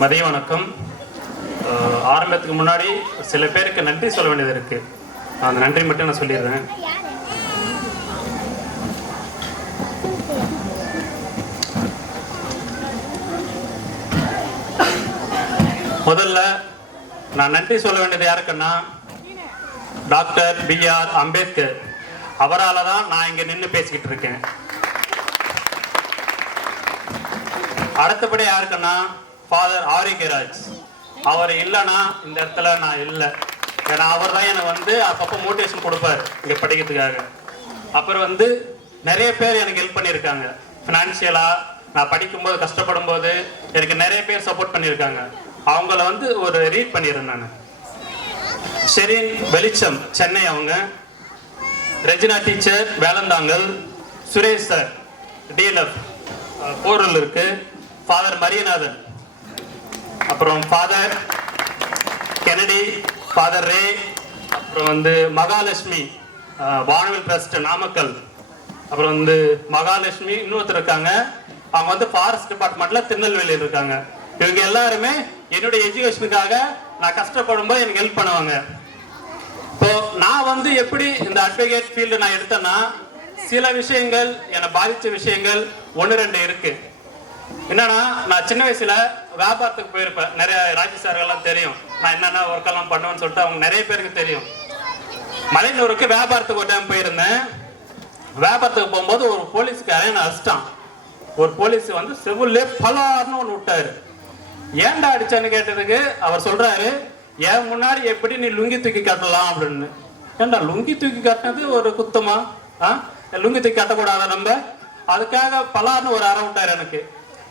மதிய வணக்கம். ஆரம்பத்துக்கு முன்னாடி சில பேருக்கு நன்றி சொல்ல வேண்டியது இருக்கு. அந்த நன்றி மட்டும் நான் சொல்லிடுறேன். முதல்ல நான் நன்றி சொல்ல வேண்டியது யாருக்குன்னா டாக்டர் B.R. அம்பேத்கர். அவரால் தான் நான் இங்க நின்று பேசிக்கிட்டு இருக்கேன். அடுத்தபடி யாருக்குன்னா ஃபாதர் ஆரோக்கியராஜ். அவர் இல்லைன்னா இந்த இடத்துல நான் இல்லை. ஏன்னா அவர் தான் எனக்கு அப்பப்போ மோட்டிவேஷன் கொடுப்பார் இங்கே படிக்கிறதுக்காக. அப்புறம் நிறைய பேர் எனக்கு ஹெல்ப் பண்ணியிருக்காங்க. ஃபினான்ஷியலாக நான் படிக்கும்போது கஷ்டப்படும் போது எனக்கு நிறைய பேர் சப்போர்ட் பண்ணியிருக்காங்க. அவங்கள ஒரு ரீட் பண்ணிடுறேன் நான். ஷெரின் வெளிச்சம் சென்னை, அவங்க. Regina teacher Velanthangal. Suresh sir DLF போரூரில் இருக்கு. ஃபாதர் மரியநாதன், அப்புறம் ஃபாதர் கெனடி, ஃபாதர் ரே, அப்புறம் மகாலட்சுமி வானவில் ட்ரஸ்ட் நாமக்கல், அப்புறம் மகாலட்சுமி இன்னொருத்தர் இருக்காங்க. அவங்க ஃபாரஸ்ட் டிபார்ட்மெண்ட்ல திருநெல்வேலியில் இருக்காங்க. இவங்க எல்லாருமே என்னுடைய எஜுகேஷனுக்காக நான் கஷ்டப்படும் போது எனக்கு ஹெல்ப் பண்ணுவாங்க. இப்போ நான் எப்படி இந்த அட்வொகேட் ஃபீல்டு நான் எடுத்தேன்னா சில விஷயங்கள் என்னை பாதிச்ச விஷயங்கள் 1-2 இருக்கு. என்னன்னா, நான் சின்ன வயசுல வியாபாரத்துக்கு போயிருப்பேன். நிறைய ராஜேஷ் சார்கள்லாம் தெரியும் நான் என்னென்ன ஒர்க்கெல்லாம் பண்ணுவேன்னு சொல்லிட்டு அவங்க நிறைய பேருக்கு தெரியும். மலையனூருக்கு வியாபாரத்துக்கு ஒரு டைம் போயிருந்தேன். வியாபாரத்துக்கு போகும்போது ஒரு போலீஸ்காரன் நான் அடிச்சிட்டான். ஒரு போலீஸ் செவுல்லே பலார்னு ஒன்று விட்டாரு. ஏன்டா அடிச்சான்னு கேட்டதுக்கு அவர் சொல்றாரு, ஏன் முன்னாடி எப்படி நீ லுங்கி தூக்கி கட்டலாம் அப்படின்னு. ஏன்டா லுங்கி தூக்கி கட்டினது ஒரு குத்தமா? லுங்கி தூக்கி கட்டக்கூடாத நம்ம? அதுக்காக பலார்னு ஒரு அறை விட்டார் எனக்கு.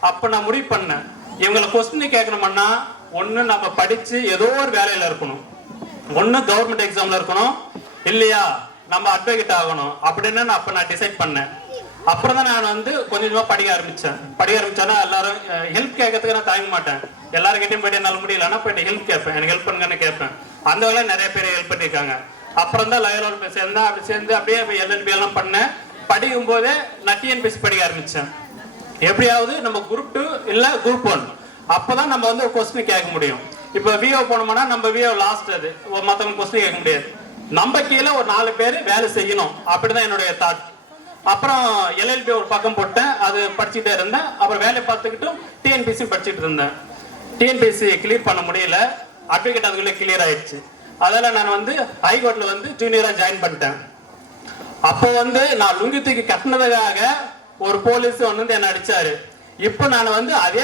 அப்ப நான் முடிவு பண்ணேன், இவங்களை கொஸ்டின் கேட்கணும்னா ஒண்ணு நம்ம படிச்சு ஏதோ ஒரு வேலையில இருக்கணும், ஒண்ணு கவர்மெண்ட் எக்ஸாம்ல இருக்கணும், இல்லையா நம்ம அட்வொகேட் ஆகணும் அப்படின்னு நான் டிசைட் பண்ணேன். அப்புறம் தான் நான் கொஞ்சம் கொஞ்சமா படிக்க ஆரம்பிச்சேன்னா எல்லாரும் ஹெல்ப் கேட்கறதுக்கு நான் தயங்க மாட்டேன். எல்லாருக்கிட்டையும் போயிட்டு என்னால் முடியலன்னா போயிட்டு ஹெல்ப் கேட்பேன், எனக்கு ஹெல்ப் பண்ணுங்கன்னு கேட்பேன். அந்த வேலை நிறைய பேர் ஹெல்ப் பண்ணியிருக்காங்க. அப்புறம் தான் லயோலாவில் போய் சேர்ந்தேன். அப்படி சேர்ந்து அப்படியே LLB எல்லாம் பண்ணேன். படிக்கும் போதே நான் TNPSC படிக்க ஆரம்பிச்சேன். எப்படியாவது நம்ம குரூப் 2 இல்ல குரூப் 1 அப்பதான் நம்ம ஒரு கொஸ்டின் கேட்க முடியும். இப்ப VO போனோம்னா நம்ம VO லாஸ்ட், அது மத்தவங்க கொஸ்டின் கேட்க முடியாது. நம்ம கீழே ஒரு 4 பேர் வேலை செய்யணும், அப்படிதான் என்னுடைய தாட். அப்புறம் LLB ஒரு பக்கம் போட்டேன், அது படிச்சுட்டே இருந்தேன். அப்புறம் வேலை பார்த்துக்கிட்டும் TNPSC படிச்சுட்டு இருந்தேன். TNPSC கிளியர் பண்ண முடியல, அட்வொகேட் அதுக்குள்ள கிளியர் ஆயிடுச்சு. அதில் நான் ஹைகோர்ட்ல ஜூனியரா ஜாயின் பண்ணிட்டேன். அப்போ நான் லுங்கி தூக்கி கட்டினதுக்காக ஒரு போலீஸ் என்ன அடிச்சாரு. இப்போ நான் அதே